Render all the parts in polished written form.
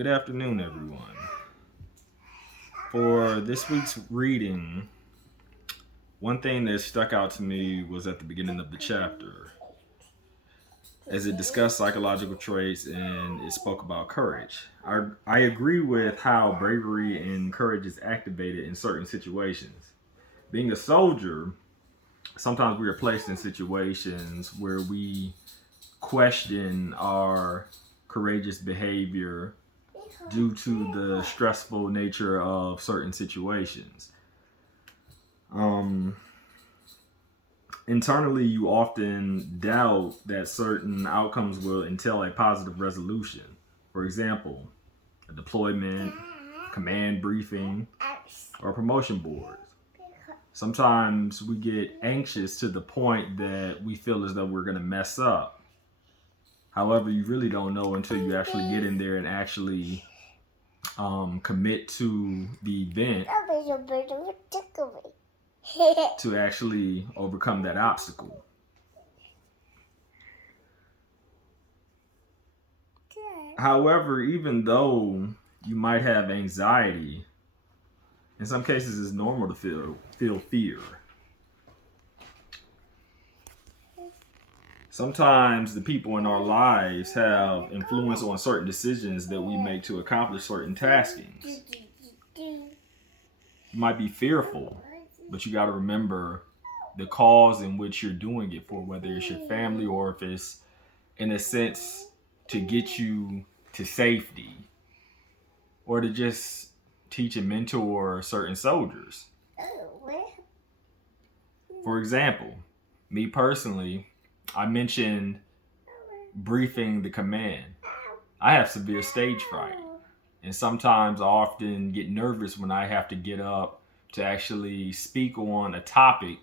Good afternoon, everyone. For this week's reading, one thing that stuck out to me was at the beginning of the chapter, as it discussed psychological traits and it spoke about courage. I agree with how bravery and courage is activated in certain situations. Being a soldier, sometimes we are placed in situations where we question our courageous behavior due to the stressful nature of certain situations. Um, Internally, you often doubt that certain outcomes will entail a positive resolution. For example, a deployment, command briefing, or promotion boards. Sometimes we get anxious to the point that we feel as though we're going to mess up. However, you really don't know until you actually get in there and actually commit to the event to actually overcome that obstacle. However, even though you might have anxiety, in some cases it's normal to feel fear. Sometimes the people in our lives have influence on certain decisions that we make to accomplish certain taskings. You might be fearful, but you got to remember the cause in which you're doing it for, whether it's your family or if it's, in a sense, to get you to safety or to just teach and mentor certain soldiers. For example, me personally, I mentioned briefing the command. I have severe stage fright, and sometimes I often get nervous when I have to get up to actually speak on a topic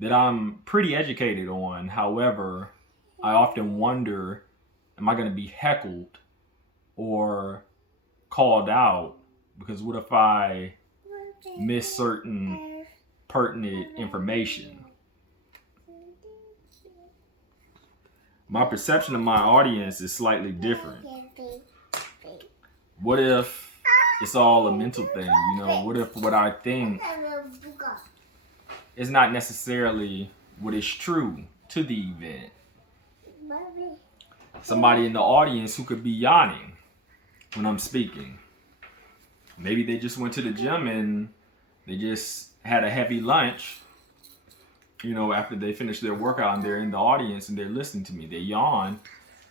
that I'm pretty educated on. However, I often wonder, am I going to be heckled or called out? Because what if I miss certain pertinent information? My perception of my audience is slightly different. What if it's all a mental thing? What if what I think is not necessarily what is true to the event? Somebody in the audience who could be yawning when I'm speaking. Maybe they just went to the gym and they just had a heavy lunch, after they finish their workout and they're in the audience and they're listening to me. They yawn.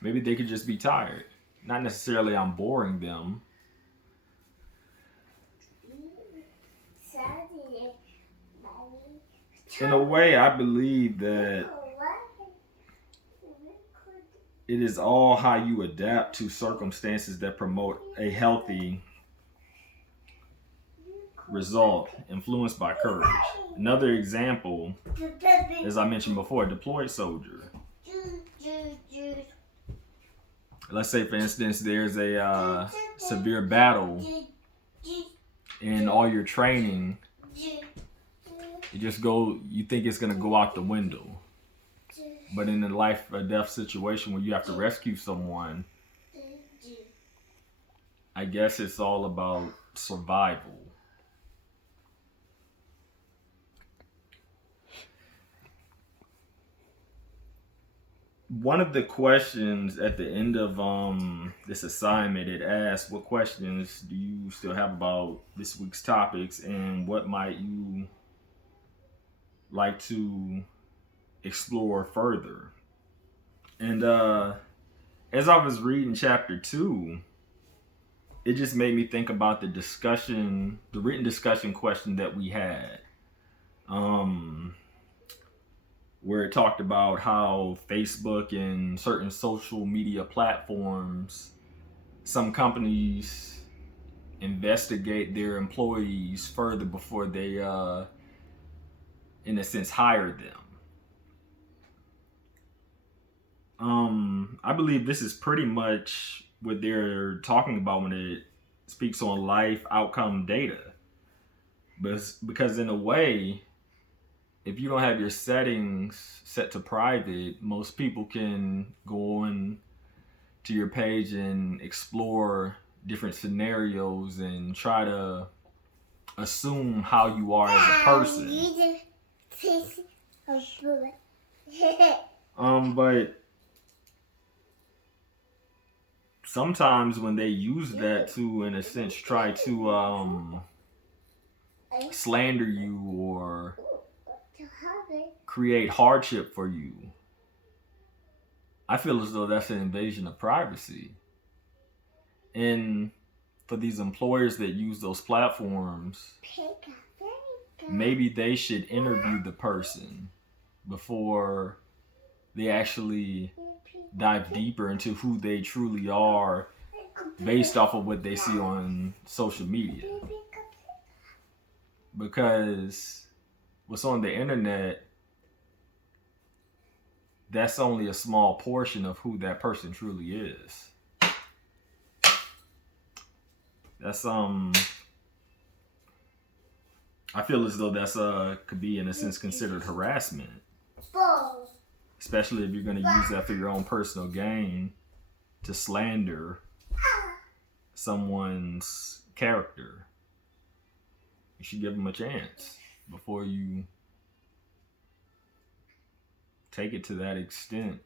Maybe they could just be tired. Not necessarily I'm boring them. In a way, I believe that it is all how you adapt to circumstances that promote a healthy result influenced by courage. Another example, as I mentioned before, a deployed soldier. Let's say, for instance, there's a severe battle and all your training, you think it's going to go out the window. But in a life or death situation where you have to rescue someone, I guess it's all about survival. One of the questions at the end of this assignment, it asked, what questions do you still have about this week's topics and what might you like to explore further? And as I was reading chapter 2, it just made me think about the written discussion question that we had. Where it talked about how Facebook and certain social media platforms, some companies investigate their employees further before they, in a sense, hire them. I believe this is pretty much what they're talking about when it speaks on life outcome data. Because in a way, if you don't have your settings set to private, most people can go on to your page and explore different scenarios and try to assume how you are as a person. But sometimes when they use that to, in a sense, try to slander you or create hardship for you, I feel as though that's an invasion of privacy. And for these employers that use those platforms, maybe they should interview the person before they actually dive deeper into who they truly are based off of what they see on social media. Because what's on the internet, that's only a small portion of who that person truly is. That's I feel as though that's could be, in a sense, considered harassment. Especially if you're going to use that for your own personal gain to slander someone's character. You should give them a chance before you take it to that extent.